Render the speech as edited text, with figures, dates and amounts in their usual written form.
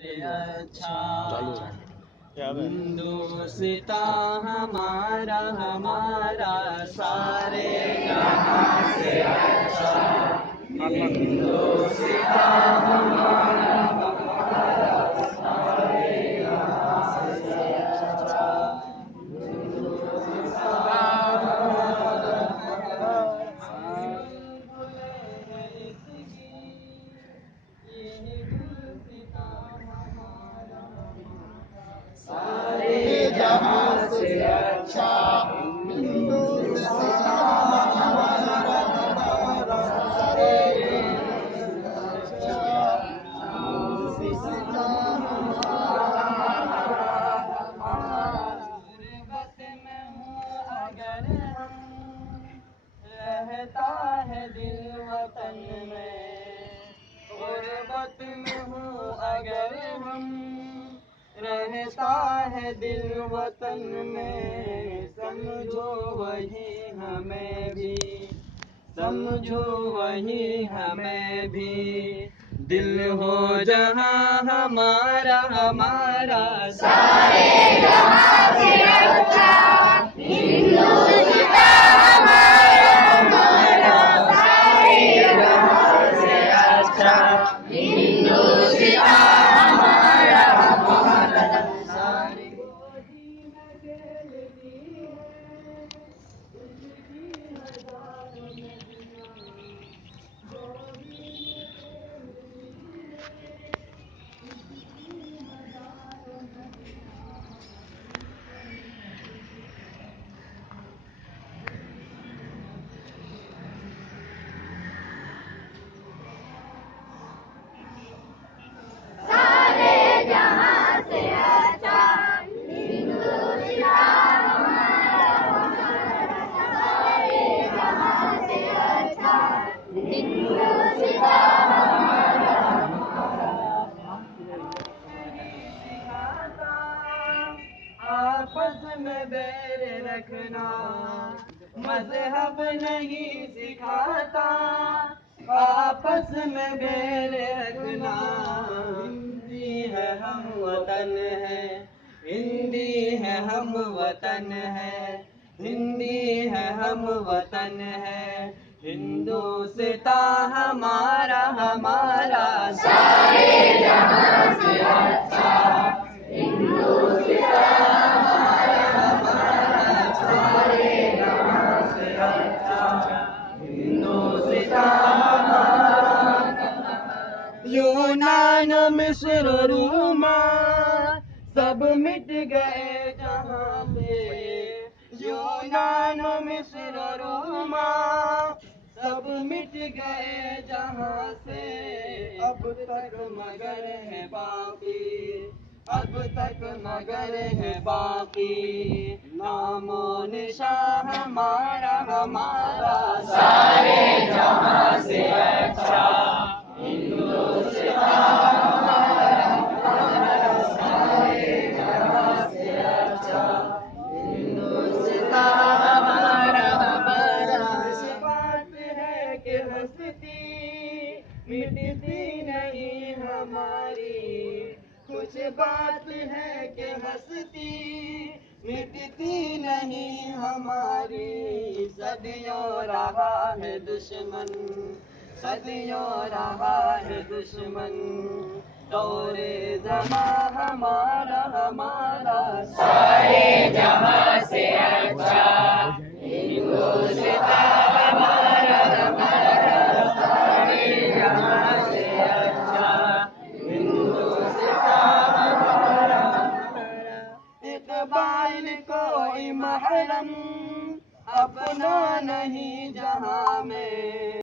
अच्छा हिंदुस्ता हमारा हमारा सारे जहां से अच्छा। हिंदुस्ता हमारा हमारा सारे जहां से अच्छा। हिंदुस्ता हमारा सारे जहां से अच्छा। हिंदुस्तान हमारा हमारा सारे जहां से अच्छा। हिंदुस्तान हमारा हमारा गुर्बत में हूँ अगर हम रहता है दिल वतन में। गुर्बत में हूँ अगर हम रहता है दिल वतन में। समझो वही हमें भी समझो वही हमें भी। दिल हो जहां हमारा हमारा सारे जहां से अच्छा। हिंदुस्तान हमारा हमारा सारे जहां से अच्छा। हिंदुस्तान हमारा हमारा सारे आपस में बैर रखना मजहब नहीं सिखाता। आपस में बैर रखना हिंदी है हम वतन है। हिंदी है हम वतन है। हिंदी है हम वतन है। हिंदुस्तान हमारा हमारा सारे जहां से अच्छा। हिंदुस्तान हमारा हमारा सारे जहां से अच्छा। हिंदुस्तान हमारा यूनान मिस्र रोमा सब मिट गए जहां पे। यूनान मिस्र रोमा सब मिट गए जहां से। अब तक मगर है बाकी अब तक मगर है बाकी। नामो निशान हमारा हमारा सारे जहां से अच्छा। हिंदुस्तान हमारा हमारा सारे जहां से अच्छा। हिंदुस्तान हमारा हमारा इस बात है कि हस्ती मिटती नहीं हमारी। कुछ बात है कि हस्ती मिटती नहीं हमारी। सदियों रहा है दुश्मन सदियों रहा है दुश्मन। दौरे ज़मां हमारा हमारा सारे जहां से अच्छा। हिंदुस्तान हमारा हमारा सारे जहां से अच्छा। हिंदुस्तान हमारा हमारा इक़बाल कोई महरम अपना नहीं जहां में।